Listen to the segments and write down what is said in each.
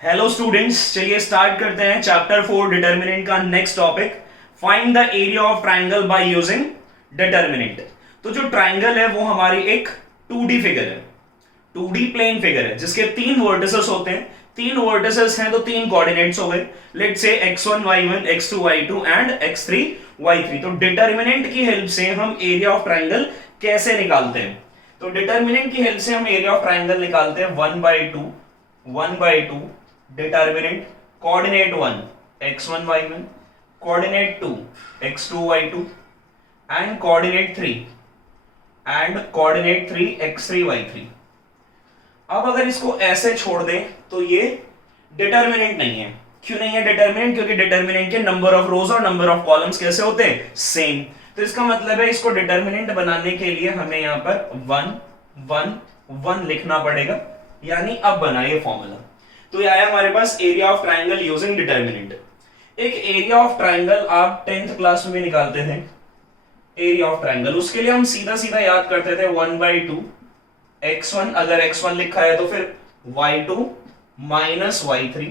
Hello students, चलिए start करते हैं चैप्टर 4 डिटर्मिनेंट का next topic. Find the area of triangle by using determinant. तो जो ट्राइंगल है वो हमारी एक 2D फिगर है, 2D प्लेन फिगर है जिसके तीन वर्टिसेस होते हैं। तीन वर्टिसेस हैं तो तीन कोऑर्डिनेट्स हो गए, let's say x1 y1 x2 y2 and x3 y3। तो डिटर्मिनेंट की हेल्प से हम एरिया ऑफ ट्राइंगल कैसे निकालते हैं? तो डिटर्मिनेंट की हेल्प से हम एरिया ऑफ ट्राइंगल निकालते हैं 1/2 determinant coordinate 1 x1 y1, coordinate 2 x2 y2 and coordinate 3 x3 y3। अब अगर इसको ऐसे छोड़ दें तो ये डिटर्मिनेंट नहीं है। क्यों नहीं है डिटर्मिनेंट? क्योंकि डिटर्मिनेंट के नंबर ऑफ रोज और नंबर ऑफ कॉलम्स कैसे होते हैं? सेम। तो इसका मतलब है इसको डिटर्मिनेंट बनाने के लिए हमें यहां पर 1 1 1 लिखना पड़ेगा, यानी अब बना ये फॉर्मूला। तो ये आया हमारे पास area of triangle using determinant. एक एरिया ऑफ ट्राइंगल आप 10th क्लास में भी निकालते थे। एरिया ऑफ ट्राइंगल उसके लिए हम सीधा सीधा याद करते थे 1/2 x1, अगर x1 लिखा है तो फिर y2 minus y3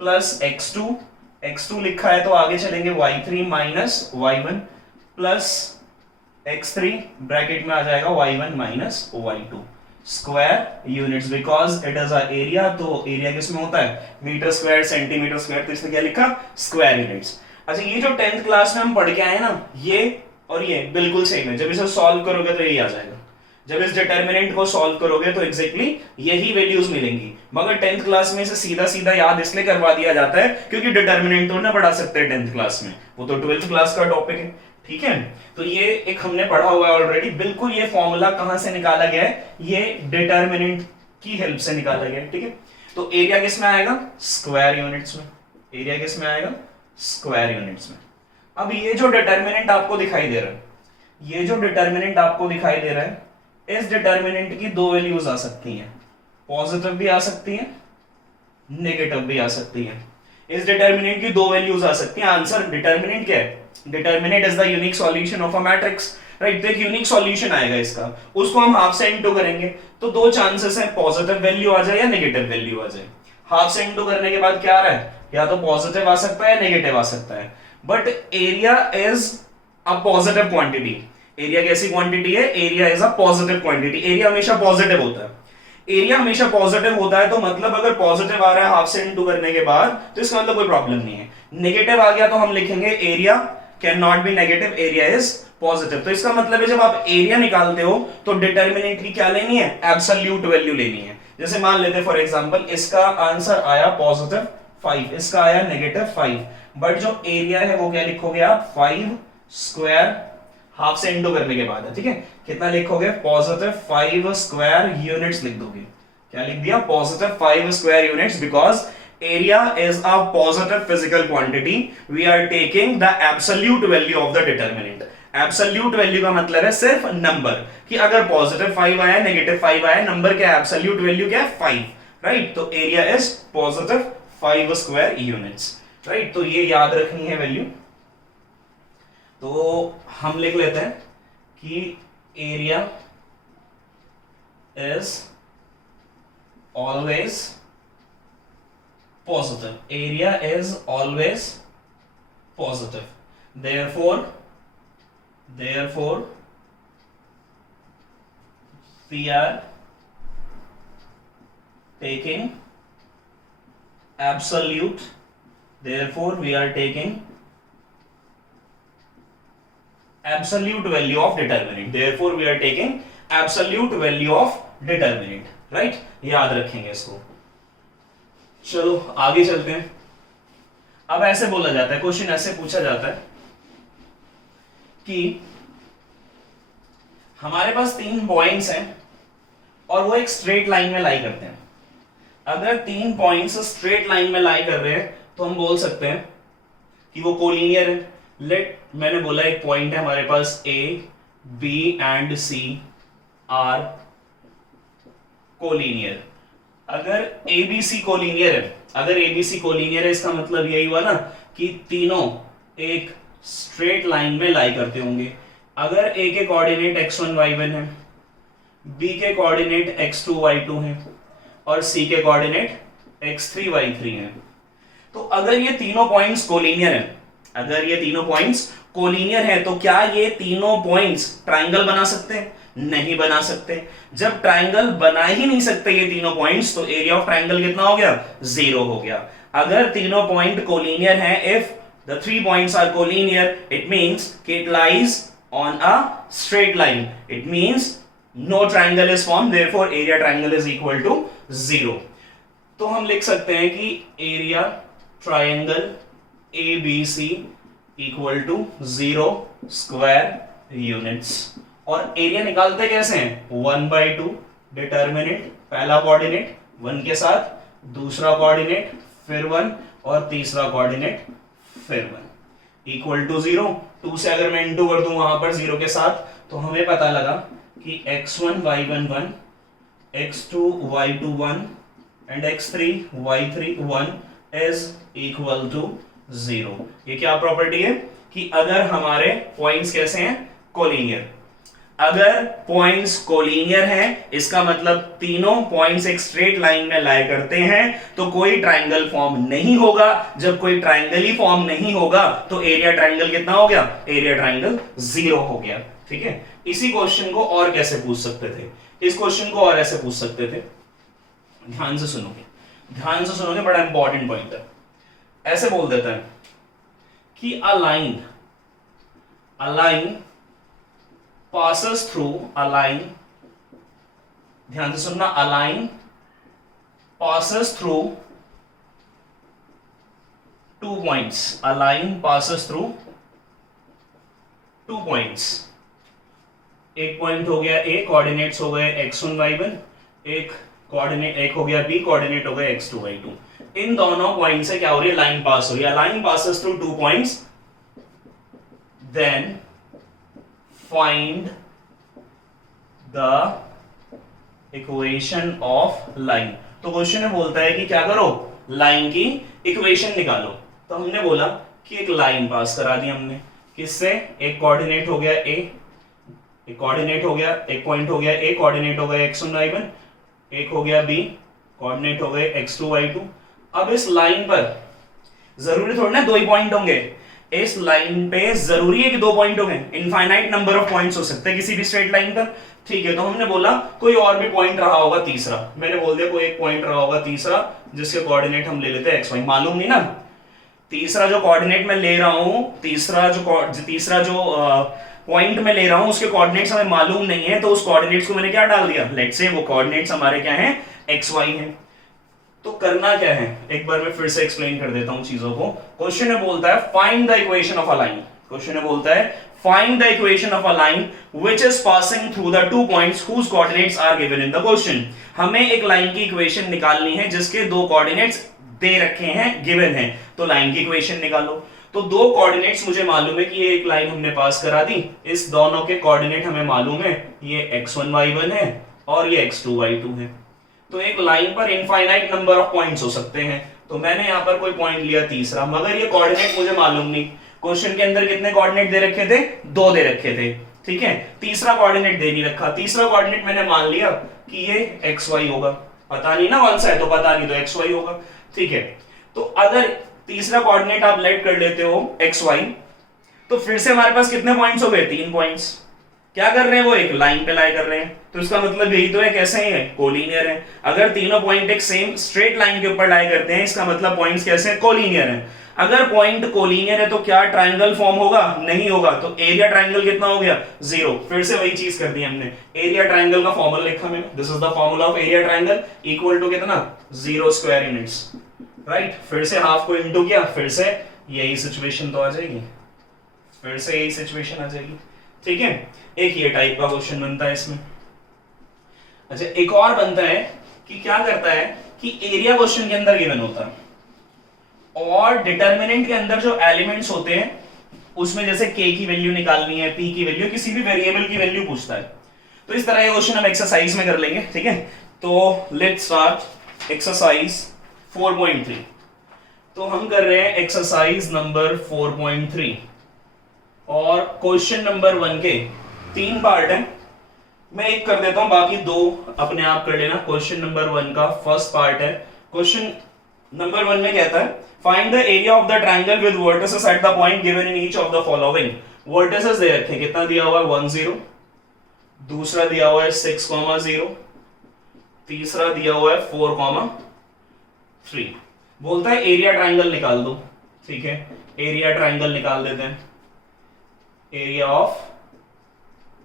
plus x2 लिखा है तो आगे चलेंगे y3 minus y1 plus x3 bracket में आ जाएगा y1 minus y2 square units, because it is a area. तो एरिया किसमें होता है? मीटर स्क्वायर, सेंटीमीटर स्क्वायर, तो इसने क्या लिखा? Square units. अच्छा, ये जो 10th क्लास में हम पढ़ के आए ना, ये और ये बिल्कुल सेम है। जब इसे सॉल्व करोगे तो यही आ जाएगा। जब इस डिटर्मिनेंट को सॉल्व करोगे तो एग्जैक्टली यही वैल्यूज मिलेंगी। मगर 10th क्लास में इसे सीधा सीधा याद इसलिए करवा दिया जाता है क्योंकि डिटर्मिनेंट तो ना पढ़ा सकते हैं 10th क्लास में, वो तो 12th क्लास का टॉपिक है। ठीक है, तो ये एक हमने पढ़ा हुआ है ऑलरेडी। बिल्कुल ये फॉर्मूला कहां से निकाला गया है? ये डिटर्मिनेंट की हेल्प से निकाला गया है। ठीक है, तो एरिया किस में आएगा? स्क्वायर यूनिट्स में। एरिया किस में आएगा? स्क्वायर यूनिट्स में। अब ये जो डिटर्मिनेंट आपको दिखाई दे रहा है, ये जो डिटर्मिनेंट आपको दिखाई दे रहा है, इस डिटर्मिनेंट की दो वैल्यूज आ सकती हैं। पॉजिटिव भी आ सकती है, नेगेटिव भी आ सकती है। इस डिटर्मिनेंट की दो वैल्यूज आ सकती हैं। आंसर डिटर्मिनेंट क्या है? Determinant is the unique solution of a matrix, right. तो एक यूनिक सॉल्यूशन आएगा इसका, उसको हम हाफ से इनटू करेंगे तो दो चांसेस हैं, पॉजिटिव वैल्यू आ जाए या नेगेटिव वैल्यू आ जाए। हाफ से इनटू करने के बाद क्या आ रहा है? या तो पॉजिटिव आ सकता है या नेगेटिव आ सकता है। But area is a positive quantity. Area कैसी क्वांटिटी है? Area is a positive quantity. Area हमेशा पॉजिटिव होता है। एरिया हमेशा पॉजिटिव होता है तो मतलब अगर पॉजिटिव आ रहा है हाफ से इनटू करने के बाद तो इसका मतलब कोई प्रॉब्लम नहीं है। नेगेटिव आ गया तो हम लिखेंगे area can not be negative, area is positive. तो इसका मतलब है जब आप एरिया निकालते हो तो डिटर्मिनेंट की क्या लेनी है? एब्सोल्यूट वैल्यू लेनी है। जैसे मान लेते फॉर एग्जांपल इसका आंसर आया पॉजिटिव 5, इसका आया नेगेटिव 5, बट जो एरिया है वो क्या लिखोगे आप? 5 स्क्वायर हाफ से इनटू करने के बाद है। ठीक है, कितना लिखोगे? पॉजिटिव 5 स्क्वायर यूनिट्स लिख दोगे। क्या लिख दिया? Positive 5 square units, because area is a positive physical quantity. We are taking the absolute value of the determinant. Absolute value का मतलब है सिर्फ नंबर, कि अगर पॉजिटिव 5 आया नेगेटिव 5 आया, नंबर क्या है? एब्सोल्यूट वैल्यू क्या है? 5, राइट। तो area is positive 5 square units, right. तो ये याद रखनी है वैल्यू। तो हम लिख लेते हैं कि area is always positive. Area is always positive. Therefore we are taking absolute. Therefore we are taking absolute value of determinant. Therefore we are taking absolute value of determinant. Right? याद रखेंगे इसको। चलो आगे चलते हैं। अब ऐसे बोला जाता है, क्वेश्चन ऐसे पूछा जाता है कि हमारे पास तीन पॉइंट्स हैं और वो एक स्ट्रेट लाइन में लाई करते हैं। अगर तीन पॉइंट्स स्ट्रेट लाइन में लाई कर रहे हैं तो हम बोल सकते हैं कि वो कोलिनियर है। लेट, मैंने बोला एक पॉइंट है हमारे पास A, B and C are collinear. अगर ABC कोलिनियर है, अगर ABC कोलिनियर है इसका मतलब यही हुआ ना कि तीनों एक स्ट्रेट लाइन में लाई करते होंगे। अगर A के कोऑर्डिनेट x1 y1 है, B के कोऑर्डिनेट x2 y2 है और C के कोऑर्डिनेट x3 y3 है। तो अगर ये तीनों पॉइंट्स कोलिनियर हैं, अगर ये तीनों पॉइंट्स कोलिनियर हैं, तो क्या ये तीनों पॉइंट्स ट्राइंगल बना सकते हैं? नहीं बना सकते। जब ट्राइंगल बना ही नहीं सकते ये तीनों पॉइंट्स, तो एरिया ऑफ ट्राइंगल कितना हो गया? 0 हो गया। अगर तीनों पॉइंट कोलिनियर हैं, if the 3 points are collinear, it means it lies on a straight line. It means no triangle is formed, therefore area triangle is equal to 0. तो हम लिख सकते हैं कि area triangle ABC equal to 0 square units. और area निकालते कैसे हैं? 1/2 डिटर्मिनेंट, पहला कोऑर्डिनेट 1 के साथ, दूसरा कोऑर्डिनेट फिर 1 और तीसरा कोऑर्डिनेट फिर 1 इक्वल टू 0। 2 से अगर मैं इंटू कर दूं वहां पर 0 के साथ, तो हमें पता लगा कि x1 y1 1, x2 y2 1 and x3 y3 1 is equal to 0। ये क्या प्रॉपर्टी है? कि अगर हमारे पॉइंट्स कैसे हैं? कोलिनियर। अगर पॉइंट्स कोलिनियर हैं, इसका मतलब तीनों पॉइंट्स एक स्ट्रेट लाइन में लाया करते हैं, तो कोई ट्राइंगल फॉर्म नहीं होगा। जब कोई ट्राइंगल ही फॉर्म नहीं होगा, तो एरिया ट्राइंगल कितना हो गया? एरिया ट्राइंगल 0 हो गया। ठीक है, इसी क्वेश्चन को और कैसे पूछ सकते थे? इस क्वेश्चन को और ऐसे पूछ सकते थे, ध्यान से सुनोगे, बड़ा इंपॉर्टेंट पॉइंट है। ऐसे बोल देता है कि a line passes through a line, ध्यान से सुनना, a line passes through 2 points, a line passes through 2 points। एक पॉइंट हो गया A, कोऑर्डिनेट्स हो गए x1 y1, एक हो गया B, कोऑर्डिनेट हो गए x2 y2। इन दोनों पॉइंट से क्या हो रही है? लाइन पास हो रही है। Line passes through 2 points, then find the equation of line। तो क्वेश्चन में बोलता है कि क्या करो? लाइन की इक्वेशन निकालो। तो हमने बोला कि एक लाइन पास करा दी हमने, किससे? एक कोऑर्डिनेट हो गया A, एक कोऑर्डिनेट हो गया, एक पॉइंट हो गया A, कोऑर्डिनेट हो गया x1 y1, एक हो गया B, कोऑर्डिनेट हो गए x2 y2। अब इस लाइन पर जरूरी थोड़ी ना 2 ही पॉइंट होंगे, इस लाइन पे जरूरी है कि 2 पॉइंट होंगे। इनफाइनाइट नंबर ऑफ पॉइंट्स हो सकते हैं किसी भी स्ट्रेट लाइन पर। ठीक है, तो हमने बोला कोई और भी पॉइंट रहा होगा तीसरा। मैंने बोल दिया कोई एक पॉइंट रहा होगा तीसरा, जिसके कोऑर्डिनेट हम ले लेते हैं xy। मालूम नहीं ना, तीसरा जो कोऑर्डिनेट मैं ले रहा हूं, तीसरा जो पॉइंट में ले रहा हूं, उसके कोऑर्डिनेट्स हमें मालूम नहीं है, तो उस कोऑर्डिनेट्स को मैंने क्या डाल दिया? लेट्स से वो कोऑर्डिनेट्स हमारे क्या हैं? xy हैं। तो करना क्या है? एक बार मैं फिर से एक्सप्लेन कर देता हूं चीजों को। क्वेश्चन में बोलता है find the equation of a line. Question में बोलता है find the equation of a line which is passing through the 2 points whose coordinates are given in the question. हमें एक लाइन की इक्वेशन निकालनी है जिसके 2 कोऑर्डिनेट्स दे रखे हैं, गिवन है। तो लाइन की इक्वेशन निकालो। तो 2 कोऑर्डिनेट्स मुझे मालूम है कि ये एक लाइन हमने पास करा दी, इस दोनों के कोऑर्डिनेट हमें मालूम है, ये x1 y1 है और ये x2 y2 है। तो एक लाइन पर इनफाइनाइट नंबर ऑफ पॉइंट्स हो सकते हैं। तो मैंने यहां पर कोई पॉइंट लिया तीसरा, मगर ये कोऑर्डिनेट मुझे मालूम नहीं। क्वेश्चन के अंदर कितने कोऑर्डिनेट दे रखे थे? 2 दे रखे थे। ठीक है, तीसरा कोऑर्डिनेट दे नहीं रखा। तीसरा कोऑर्डिनेट मैंने मान लिया कि ये xy होगा, पता नहीं ना कौन सा है, तो पता नहीं, तो xy होगा। ठीक है, तो अगर तीसरा कोऑर्डिनेट आप लेट कर लेते हो xy, तो फिर से हमारे पास कितने पॉइंट्स हो गए? 3 पॉइंट्स। क्या कर रहे हैं? वो एक लाइन पे लाई कर रहे हैं, तो इसका मतलब यही तो है, कैसे है? कोलिनियर है। अगर तीनों पॉइंट एक सेम स्ट्रेट लाइन के ऊपर लाई करते हैं, इसका मतलब पॉइंट्स कैसे हैं? कोलिनियर हैं। अगर पॉइंट कोलिनियर है तो क्या ट्राइंगल फॉर्म होगा? नहीं होगा। तो एरिया ट्राइंगल कितना हो गया? 0। फिर से वही चीज कर दी हमने, एरिया ट्राइंगल का फॉर्मूला लिखा मैंने, this is the formula of area triangle equal to कितना? 0 स्क्वायर यूनिट्स। राइट, फिर से हाफ को इनटू किया, फिर से यही सिचुएशन तो आ जाएगी, फिर से यही सिचुएशन आ जाएगी। ठीक है, एक ये टाइप का क्वेश्चन बनता है इसमें। अच्छा, एक और बनता है कि क्या करता है कि एरिया क्वेश्चन के अंदर गिवन होता है और डिटर्मिनेंट के अंदर जो एलिमेंट्स होते हैं उसमें जैसे k की वैल्यू निकालनी है, p की वैल्यू, किसी भी वेरिएबल की वैल्यू पूछता है। तो इस तरह के क्वेश्चन हम एक्सरसाइज में कर लेंगे। ठीक है, तो लेट्स स्टार्ट एक्सरसाइज 4.3। तो हम कर रहे हैं एक्सरसाइज नंबर 4.3 और क्वेश्चन नंबर 1 के 3 पार्ट हैं। मैं एक कर देता हूं, बाकी 2 अपने आप कर लेना। क्वेश्चन नंबर 1 का फर्स्ट पार्ट है, क्वेश्चन नंबर 1 में कहता है find the area of the triangle with vertices at the point given in each of the following. Vertices दे रखे, कितना दिया हुआ है 1 0, दूसरा दिया हुआ है 6 0, तीसरा दिया हुआ है 4 3। बोलता है एरिया ट्रायंगल निकाल दो। ठीक है, एरिया ट्रायंगल निकाल देते हैं। एरिया ऑफ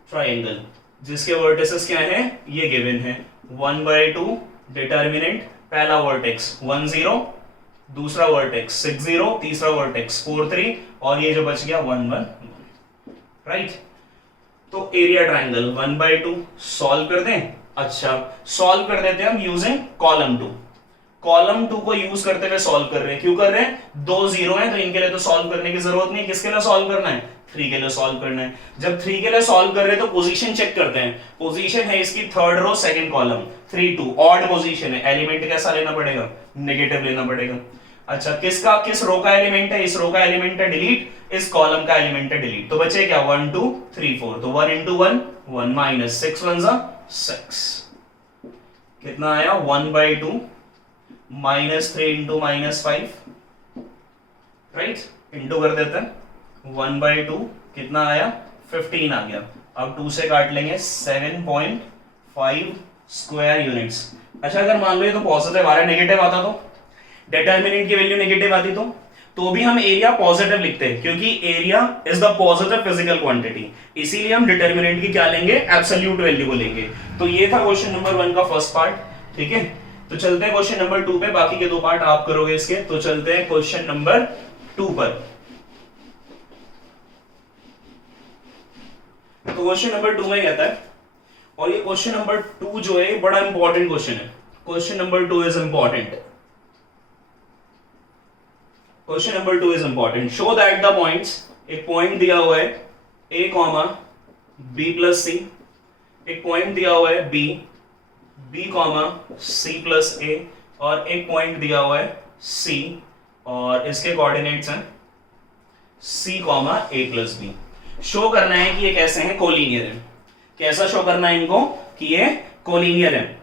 ट्रायंगल जिसके वर्टिसेस क्या है, ये गिवन है 1/2 डिटर्मिनेंट, पहला वर्टेक्स 1 0, दूसरा वर्टेक्स 6 0, तीसरा वर्टेक्स 4 3 और ये जो बच गया 1 1 राइट। तो एरिया ट्रायंगल 1/2 सॉल्व कर दें। अच्छा, सॉल्व कर देते हैं हम यूजिंग कॉलम 2। कॉलम 2 को यूज करते हुए सॉल्व कर रहे हैं। क्यों कर रहे हैं, 2 0 है तो इनके लिए तो सॉल्व करने की जरूरत नहीं है। किसके लिए सॉल्व करना है, 3 के लिए सॉल्व करना है। जब 3 के लिए सॉल्व कर रहे हैं तो पोजीशन चेक करते हैं। पोजीशन है इसकी third row second column, 3 2 odd position है। एलिमेंट कैसा लेना पड़ेगा, नेगेटिव लेना पड़ेगा। अच्छा, किसका किस रो का एलिमेंट है, इस रो का एलिमेंट है डिलीट, इस कॉलम का एलिमेंट है डिलीट। तो बचे क्या 1 2 3 4, तो 1 into 1 1 minus 6 1 6, कितना आया 1/2 minus 3 into -5 राइट, इंटू कर देते हैं 1/2 कितना आया 15 आ गया। अब 2 से काट लेंगे 7.5 स्क्वायर यूनिट्स। अच्छा, अगर मान लो ये तो पॉजिटिव आ रहा है, नेगेटिव आता तो डिटर्मिनेंट की वैल्यू नेगेटिव आती तो भी हम एरिया पॉजिटिव लिखते हैं क्योंकि area is the positive physical quantity, इसीलिए हम डिटर्मिनेंट की क्या लेंगे, एब्सोल्यूट वैल्यू को लेंगे। तो ये था क्वेश्चन नंबर 1 का फर्स्ट पार्ट। ठीक है, तो चलते हैं क्वेश्चन नंबर 2 पे, बाकी के 2 पार्ट आप करोगे इसके। तो चलते हैं क्वेश्चन नंबर 2 पर। तो क्वेश्चन नंबर 2 में कहता है, और ये क्वेश्चन नंबर 2 जो है बड़ा इंपॉर्टेंट क्वेश्चन है। Question number 2 is important. Question number 2 is important. Show that the points, एक पॉइंट दिया हुआ है a, b प्लस c, एक पॉइंट दिया हुआ है b, c प्लस a, और एक पॉइंट दिया हुआ है c और इसके कोऑर्डिनेट्स हैं c, a plus b। Show करना है कि ये कैसे हैं, कोलिनियर है। कैसा शो करना है इनको, कि ये कोलिनियर है।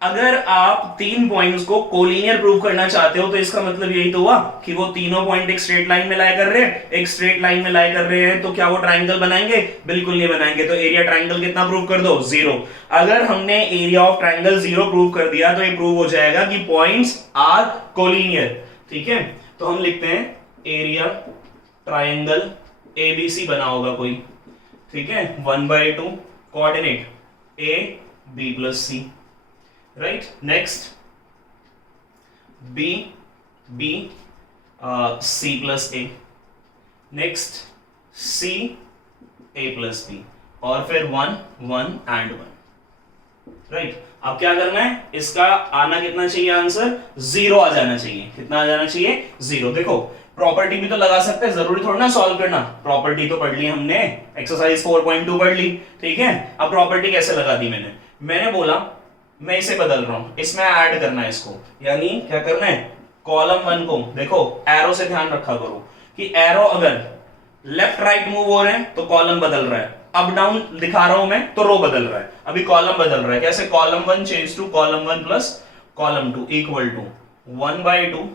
अगर आप 3 पॉइंट्स को कोलिनियर प्रूव करना चाहते हो तो इसका मतलब यही तो हुआ कि वो तीनों पॉइंट एक स्ट्रेट लाइन में लाई कर रहे हैं, एक स्ट्रेट लाइन में लाई कर रहे हैं, तो क्या वो ट्रायंगल बनाएंगे, बिल्कुल नहीं बनाएंगे। तो एरिया ट्रायंगल कितना प्रूव कर दो, 0। अगर हमने एरिया ऑफ ट्रायंगल 0 प्रूव कर दिया तो ये प्रूव हो जाएगा कि पॉइंट्स आर कोलिनियर। ठीक है, तो हम लिखते हैं एरिया ट्रायंगल ABC बना होगा कोई। ठीक है, 1/2 coordinate a b plus c right. Next b c plus a, next c a plus b, और फिर 1 1 and 1 राइट। अब क्या करना है, इसका आना कितना चाहिए, आंसर 0 आ जाना चाहिए। कितना आ जाना चाहिए, 0। देखो प्रॉपर्टी भी तो लगा सकते हैं, जरूरी थोड़ा ना सॉल्व करना। प्रॉपर्टी तो पढ़ ली हमने, एक्सरसाइज 4.2 पढ़ ली। ठीक है, अब प्रॉपर्टी कैसे लगा दी मैंने बोला मैं इसे बदल रहा हूं, इसमें ऐड करना है इसको, यानी क्या करना है, कॉलम 1 को देखो एरो से ध्यान रखा करो कि एरो अगर लेफ्ट राइट मूव हो रहे हैं तो कॉलम बदल रहा है, अप डाउन दिखा रहा हूं मैं तो रो बदल रहा है। अभी कॉलम बदल रहा है, कैसे, column 1 change to column 1 plus column 2 equal to 1/2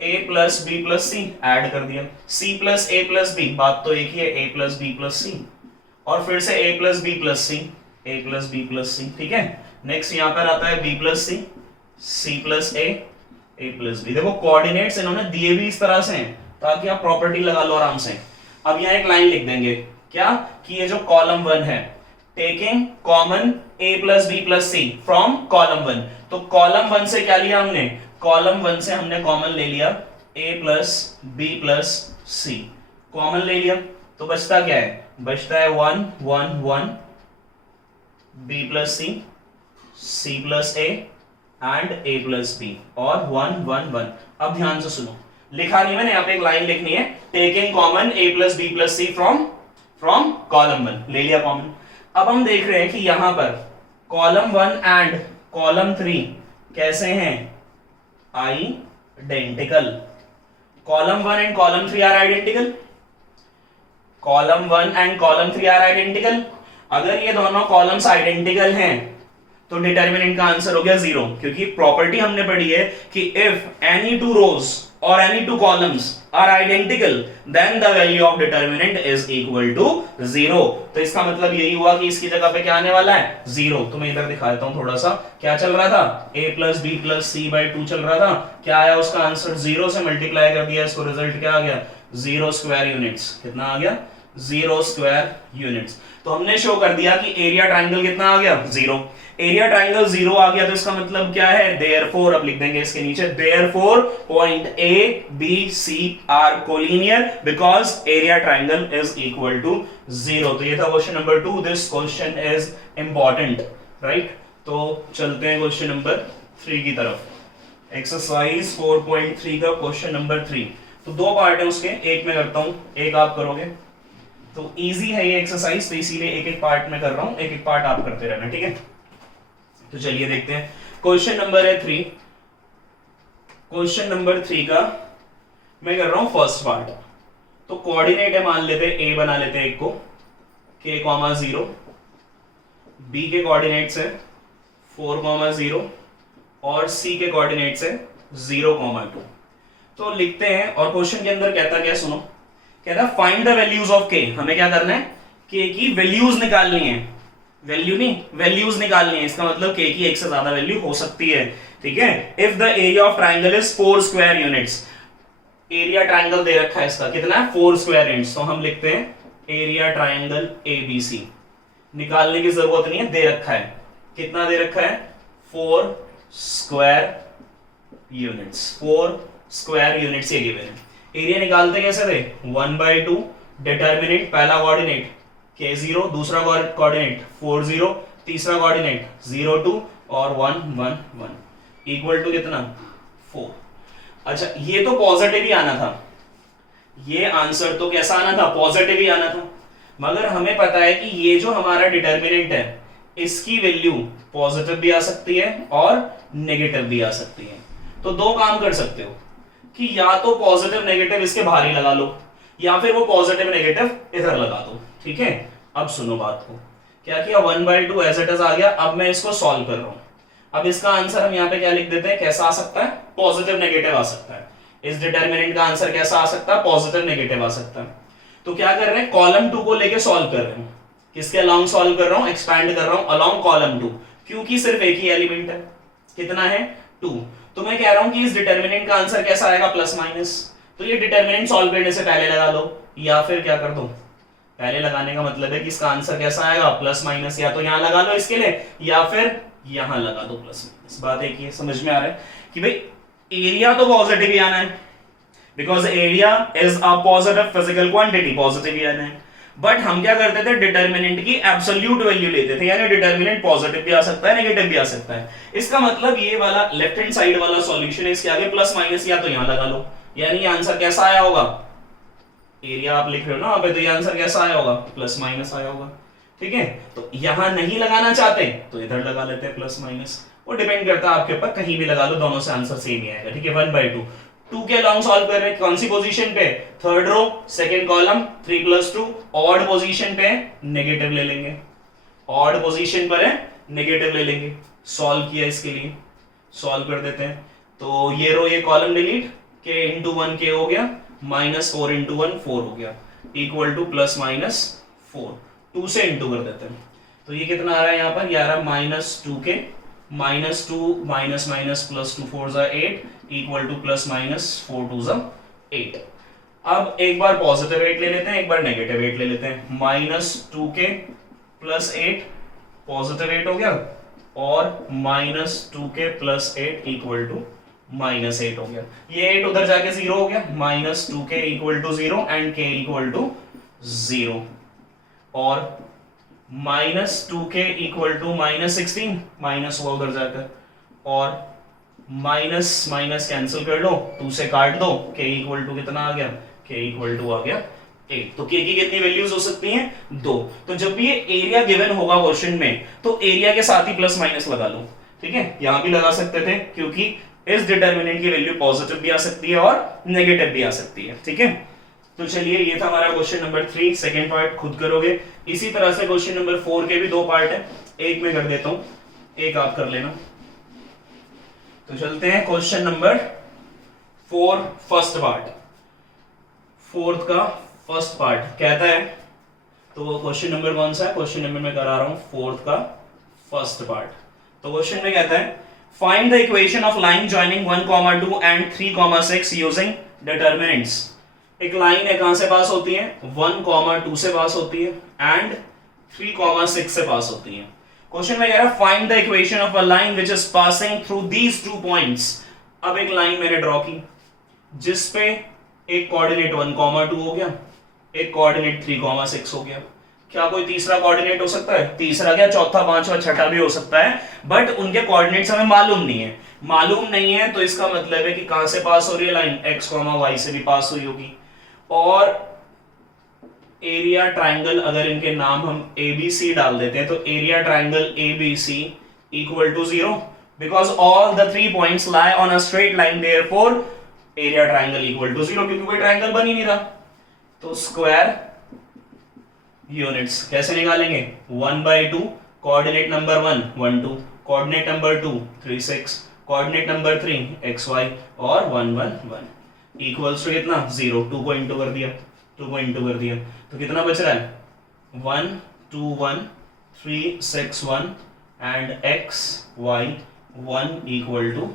a plus b plus c, add कर दिया c plus a plus b, बात तो एक ही है, a plus b plus c, और फिर से a plus b plus c, a plus b plus c। ठीक है, नेक्स्ट यहां पर आता है b plus c, c plus a plus b। देखो कोऑर्डिनेट्स इन्होंने दिए भी इस तरह से हैं ताकि आप प्रॉपर्टी लगा लो आराम से। अब यहां एक लाइन लिख देंगे, क्या, कि ये जो कॉलम 1 है, taking common a plus b plus c from column 1। तो कॉलम 1 से क्या लिया हमने, कॉलम 1 से हमने कॉमन ले लिया a plus b plus c, common ले लिया, तो बचता क्या है, बचता है 1 1 1 b plus c plus a and a plus b, और 1 1 1। अब ध्यान से सुनो, लिखा नहीं मैंने, यहाँ पे एक लाइन लिखनी है, taking common a plus b plus c from column 1, ले लिया कॉमन। अब हम देख रहे हैं कि यहां पर कॉलम 1 एंड कॉलम 3 कैसे हैं, identical. Column 1 and column 3 are identical, column 1 and column 3 are identical. अगर ये दोनों कॉलम्स आइडेंटिकल हैं तो डिटर्मिनेंट का आंसर हो गया 0, क्योंकि प्रॉपर्टी हमने पढ़ी है कि इफ एनी टू रोज और any two columns are identical then the value of determinant is equal to 0। तो इसका मतलब यही हुआ कि इसकी जगह पे क्या आने वाला है 0। तो मैं इधर दिखा देता हूं थोड़ा सा, क्या चल रहा था a plus b plus c by 2 चल रहा था, क्या आया उसका आंसर 0 से मल्टीप्लाई कर दिया इसको, रिजल्ट क्या आ गया 0 स्क्वायर यूनिट्स। कितना आ गया 0 स्क्वायर यूनिट्स। तो हमने शो कर दिया कि एरिया ट्राइंगल कितना आ गया 0। एरिया ट्राइंगल 0 आ गया तो इसका मतलब क्या है, देयरफॉर, अब लिख देंगे इसके नीचे, therefore point A B C are collinear because area triangle is equal to 0। तो ये था question number 2। This question is important, right. तो चलते हैं क्वेश्चन नंबर 3 की तरफ। एक्सरसाइज 4.3 का क्वेश्चन नंबर 3। तो दो पार्ट है उसके, एक मैं करता हूं एक आप करोगे। तो इजी है ये एक्सरसाइज, तो इसीलिए एक एक पार्ट में कर रहा हूं, एक एक पार्ट आप करते रहना, ठीक है। तो चलिए देखते हैं। क्वेश्चन नंबर है 3। क्वेश्चन नंबर 3 का मैं कर रहा हूं फर्स्ट पार्ट। तो कोऑर्डिनेट है, मान लेते ए बना लेते हैं एक को, k, 0, b के कोऑर्डिनेट्स है 4, 0 और c के कोऑर्डिनेट्स है 0, 2। तो लिखते हैं, और क्वेश्चन के अंदर कहता क्या, सुनो, कहता find the values of k। हमें क्या करना है, k की वैल्यूज निकालनी है, वैल्यू नहीं वैल्यूज निकालनी है। इसका मतलब k की एक से ज्यादा वैल्यू हो सकती है, ठीक है। If the area of triangle is 4 square units, area triangle दे रखा है इसका कितना है 4 स्क्वायर यूनिट्स। तो हम लिखते हैं एरिया ट्राइंगल ABC। निकालने की जरूरत नहीं है, दे रखा है, कितना दे रखा है 4 स्क्वायर यूनिट्स, 4 स्क्वायर यूनिट्स ये गिवन है। एरिया निकालते कैसे थे, 1/2, डिटर्मिनेंट पहला कोऑर्डिनेट k0, दूसरा कोऑर्डिनेट 4, 0, तीसरा कोऑर्डिनेट 0, 2 और 1, 1, 1 इक्वल टू कितना 4। अच्छा, ये तो पॉजिटिव ही आना था, ये आंसर तो कैसा आना था, पॉजिटिव ही आना था। मगर हमें पता है कि ये जो हमारा डिटर्मिनेंट है इसकी वैल्यू पॉजिटिव भी आ सकती है और नेगेटिव भी आ सकती है। तो दो काम कर सकते हो कि या तो पॉजिटिव नेगेटिव इसके बाहर ही लगा लो, या फिर वो पॉजिटिव नेगेटिव इधर लगा दो, ठीक है। अब सुनो बात को, क्या किया 1/2 एज इट इज आ गया। अब मैं इसको सॉल्व कर रहा हूं। अब इसका आंसर हम यहाँ पे क्या लिख देते हैं, कैसा आ सकता है, पॉजिटिव नेगेटिव आ सकता है। इस डिटर्मिनेंट का आंसर कैसा आ सकता है, पॉजिटिव नेगेटिव आ सकता है। तो क्या कर रहे हैं, कॉलम 2 को लेके सॉल्व कर रहे हैं। किसके अलोंग सॉल्व कर रहा हूं, एक्सपैंड कर रहा हूं अलोंग कॉलम 2, क्योंकि सिर्फ एक ही एलिमेंट है, कितना है 2। तो मैं कह रहा हूं कि इस डिटर्मिनेंट का आंसर कैसा आएगा, प्लस माइनस। तो ये डिटर्मिनेंट सॉल्व करने से पहले लगा लो, या फिर क्या कर दो, पहले लगाने का मतलब है कि इसका आंसर कैसा आएगा, प्लस माइनस। या तो यहां लगा लो इसके लिए, या फिर यहां लगा दो प्लस माइनस। बात एक ही समझ में आ रहा है कि भाई एरिया तो पॉजिटिव ही आना है, because area is a positive physical quantity, positive ही आना है। बट हम क्या करते थे, डिटर्मिनेंट की एब्सोल्यूट वैल्यू लेते थे, यानी डिटर्मिनेंट पॉजिटिव भी आ सकता है नेगेटिव भी आ सकता है। इसका मतलब ये वाला लेफ्ट हैंड साइड वाला सॉल्यूशन है, इसके आगे प्लस माइनस या तो यहां लगा लो, यानी आंसर कैसा आया होगा, एरिया आप लिख रहे हो ना पे, तो ये आंसर कैसा आया होगा, प्लस माइनस आया होगा, ठीक है। तो यहां नहीं लगाना चाहते तो इधर लगा लेते हैं प्लस माइनस, वो डिपेंड करता है आपके ऊपर, कहीं भी लगा लो, दोनों से आंसर सेम ही आएगा, ठीक है। 1/2 2 के अलोंग सॉल्व कर रहे हैं, कौन सी पोजीशन पे, third row second column 3 + 2, odd position पे नेगेटिव ले लेंगे, ऑड पोजीशन पर है नेगेटिव ले लेंगे। सॉल्व किया, इसके लिए सॉल्व कर देते हैं। तो ये रो ये कॉलम डिलीट, k × 1 k हो गया, -4 × 1 4 हो गया, इक्वल टू +-4, 2 से इंटू कर देते हैं। तो ये कितना आ रहा है यहाँ पर, ये आ रहा है -2k, -2 +-2 4 8 इक्वल टू +-4 2 8। अब एक बार पॉजिटिव 8 ले लेते हैं, एक बार नेगेटिव 8 ले लेते हैं। -2k + 8 पॉजिटिव 8 हो गया, और -2k + 8 इक्वल टू -8 हो गया। ये 8 उधर जाके 0 हो गया, -2k = 0 एंड k = 0, और -2k = -16, माइनस हुआ उधर जाकर, और माइनस कैंसिल कर लो, 2 से काट दो, k = कितना आ गया, k = आ गया 8। तो k की कितनी वैल्यूज हो सकती हैं, 2। तो जब भी ये एरिया गिवन होगा क्वेश्चन में, तो एरिया के साथ ही प्लस माइनस लगा लो, ठीक है। यहां भी लगा सकते थे, क्योंकि इस डिटर्मिनेंट की वैल्यू पॉजिटिव भी आ सकती है और नेगेटिव भी आ सकती है, ठीक है। तो चलिए, ये था हमारा क्वेश्चन नंबर 3, सेकंड पार्ट खुद करोगे। इसी तरह से क्वेश्चन नंबर 4 के भी 2 पार्ट है, एक में कर देता हूं। एक आप कर लेना। तो चलते हैं question number 4 first part. Fourth का फर्स्ट पार्ट कहता है, तो क्वेश्चन नंबर कौन सा है? क्वेश्चन नंबर मैं करा रहा हूं फोर्थ का फर्स्ट पार्ट। तो क्वेश्चन में कहता है find the equation of line joining 1,2 and 3,6 using determinants. एक लाइन है, कहां से पास होती है? 1,2 से पास होती है एंड 3,6 से पास होती है। क्वेश्चन में कह रहा है find the equation of a line which is passing through these 2 points. अब एक लाइन मैंने ड्रॉ की जिसपे एक कोऑर्डिनेट 1,2 हो गया, एक कोऑर्डिनेट 3,6 हो गया। क्या कोई तीसरा कोऑर्डिनेट हो सकता है? तीसरा क्या, चौथा, पांचवा, छठा भी हो सकता है, बट उनके कोऑर्डिनेट्स हमें मालूम नहीं है। मालूम नहीं है तो इसका मतलब है कि कहां से पास हो रही है लाइन? x, y से भी पास हुई होगी। और एरिया ट्राइंगल, अगर इनके नाम हम ABC डाल देते हैं तो area triangle ABC equal to 0 because all the 3 points lie on a straight line, therefore area triangle equal to 0, क्योंकि कोई ट्राइंगल बन ही नहीं रहा। तो स्क्वायर यूनिट्स कैसे निकालेंगे? 1/2 coordinate number 1 12, coordinate number 2 36, coordinate number 3 xy और 1 1 1 इक्वल्स टू कितना? 0। 2 को इंटू कर दिया, 2 को इंटू कर दिया, तो कितना बच रहा है? 1 2 1 3 6 1 and x y 1 equal to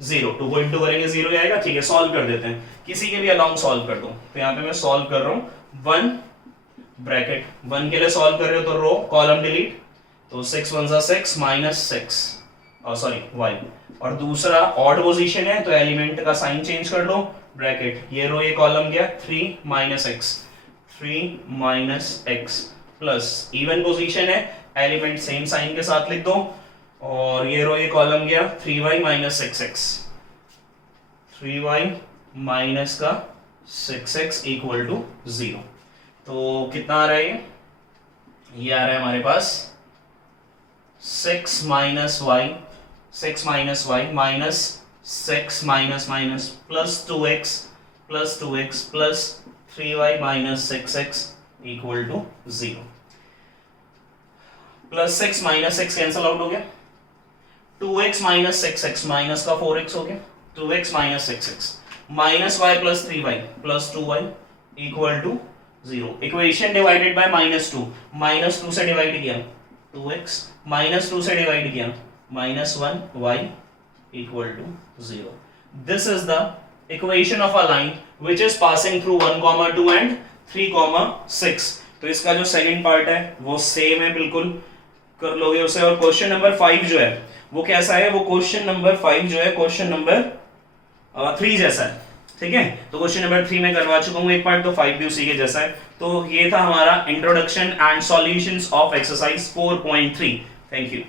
0। 2 को इंटू करेंगे 0 आएगा। ठीक है, सॉल्व कर देते हैं, किसी के भी अलोंग सॉल्व कर दो। तो यहाँ पे मैं सॉल्व कर रहा हूँ 1 ब्रैकेट 1 के लिए सॉल्व कर रहे हो तो रो कॉलम डिलीट, तो 6 1 6 माइनस 6 सॉरी y, और दूसरा ऑड पोजीशन है तो एलिमेंट का साइन चेंज कर लो, ब्रैकेट ये रो ये कॉलम गया 3 minus x plus even position है, एलिमेंट सेम साइन के साथ लिख दो, और ये रो ये कॉलम गया 3y minus 6x, 3y minus का 6x इक्वल टू 0। तो कितना आ रहा है ये आ रहा है हमारे पास 6 minus y minus 6 minus minus plus 2x plus 3y minus 6x equal to 0। Plus 6 minus 6 cancel out हो गया, 2x माइनस 6x माइनस का 4x हो गया, 2x minus 6x minus y plus 3y plus 2y equal to 0। Equation divided by -2 से divide किया 2x, -2 से divide किया -1y equal to 0। This is the equation of a line which is passing through 1,2 and 3,6। तो इसका जो second part है वो same है, बिल्कुल कर लोगे उसे। और क्वेश्चन नंबर 5 जो है वो कैसा है? वो क्वेश्चन नंबर 5 जो है क्वेश्चन नंबर 3 जैसा है। ठीक है, तो क्वेश्चन नंबर 3 में करवा चुका हूं एक पार्ट, तो 5 भी उसी के जैसा है। तो ये था हमारा introduction and solutions of exercise 4.3। Thank you.